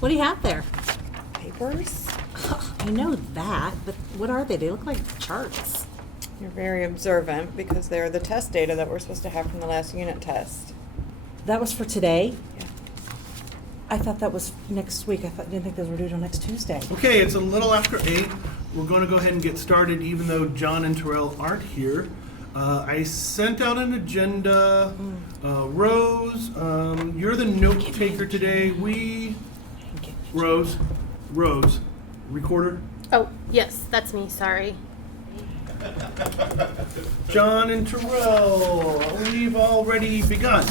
What do you have there? Papers? I know that, but what are they? They look like charts. You're very observant because they're the test data that we're supposed to have from the last unit test. That was for today? Yeah. I thought that was next week. Didn't think those were due till next Tuesday. Okay, it's a little after 8. We're going to go ahead and get started even though John and Terrell aren't here. I sent out an agenda. Rose, you're the note taker today. Rose, recorder. Oh, yes, that's me, sorry. John and Terrell, we've already begun.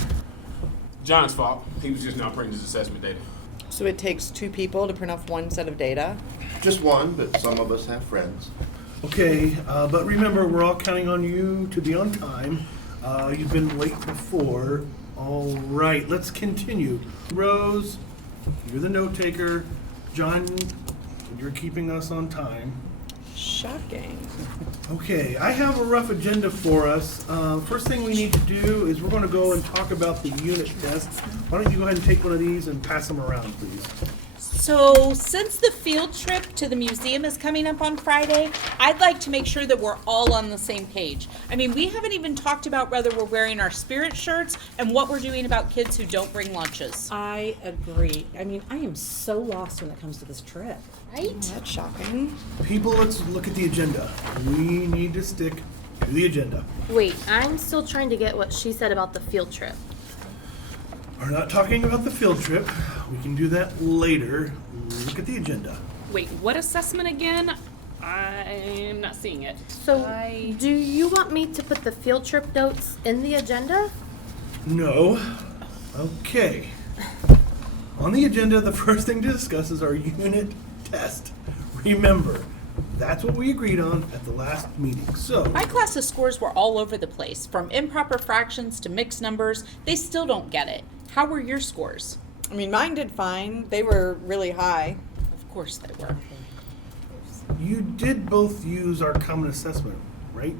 John's fault. He was just now printing his assessment data. So it takes 2 people to print off one set of data? Just one, but some of us have friends. Okay, but remember, we're all counting on you to be on time. You've been late before. All right, let's continue. Rose, you're the note taker. John, you're keeping us on time. Shocking. Okay, I have a rough agenda for us. First thing we need to do is we're going to go and talk about the unit tests. Why don't you go ahead and take one of these and pass them around, please? So, since the field trip to the museum is coming up on Friday, I'd like to make sure that we're all on the same page. I mean, we haven't even talked about whether we're wearing our spirit shirts and what we're doing about kids who don't bring lunches. I agree. I mean, I am so lost when it comes to this trip. Right? That's shocking. People, let's look at the agenda. We need to stick to the agenda. Wait, I'm still trying to get what she said about the field trip. We're not talking about the field trip. We can do that later. Look at the agenda. Wait, what assessment again? I'm not seeing it. So, do you want me to put the field trip notes in the agenda? No. Okay. On the agenda, the first thing to discuss is our unit test. Remember, that's what we agreed on at the last meeting. So, My class's scores were all over the place, from improper fractions to mixed numbers. They still don't get it. How were your scores? I mean, mine did fine. They were really high. Of course they were. you did both use our common assessment, right?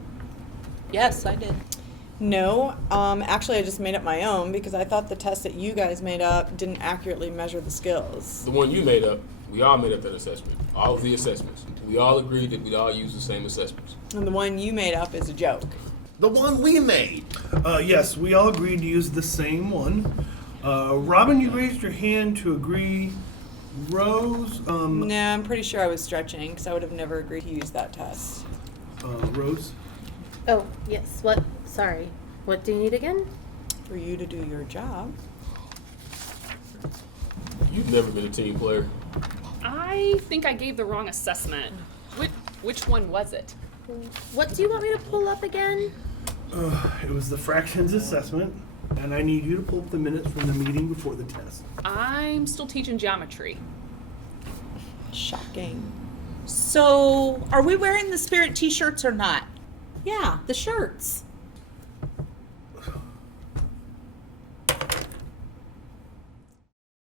Yes, I did. No, actually I just made up my own because I thought the test that you guys made up didn't accurately measure the skills. The one you made up, we all made up that assessment. All of the assessments. We all agreed that we'd all use the same assessments. And the one you made up is a joke. The one we made. Yes, we all agreed to use the same one. Robin, you raised your hand to agree. Rose, No, I'm pretty sure I was stretching because I would have never agreed to use that test. Rose? Oh, yes, what? Sorry. What do you need again? For you to do your job. You've never been a team player. I think I gave the wrong assessment. Which one was it? What do you want me to pull up again? It was the fractions assessment, and I need you to pull up the minutes from the meeting before the test. I'm still teaching geometry. Shocking. So, are we wearing the spirit t-shirts or not? Yeah, the shirts.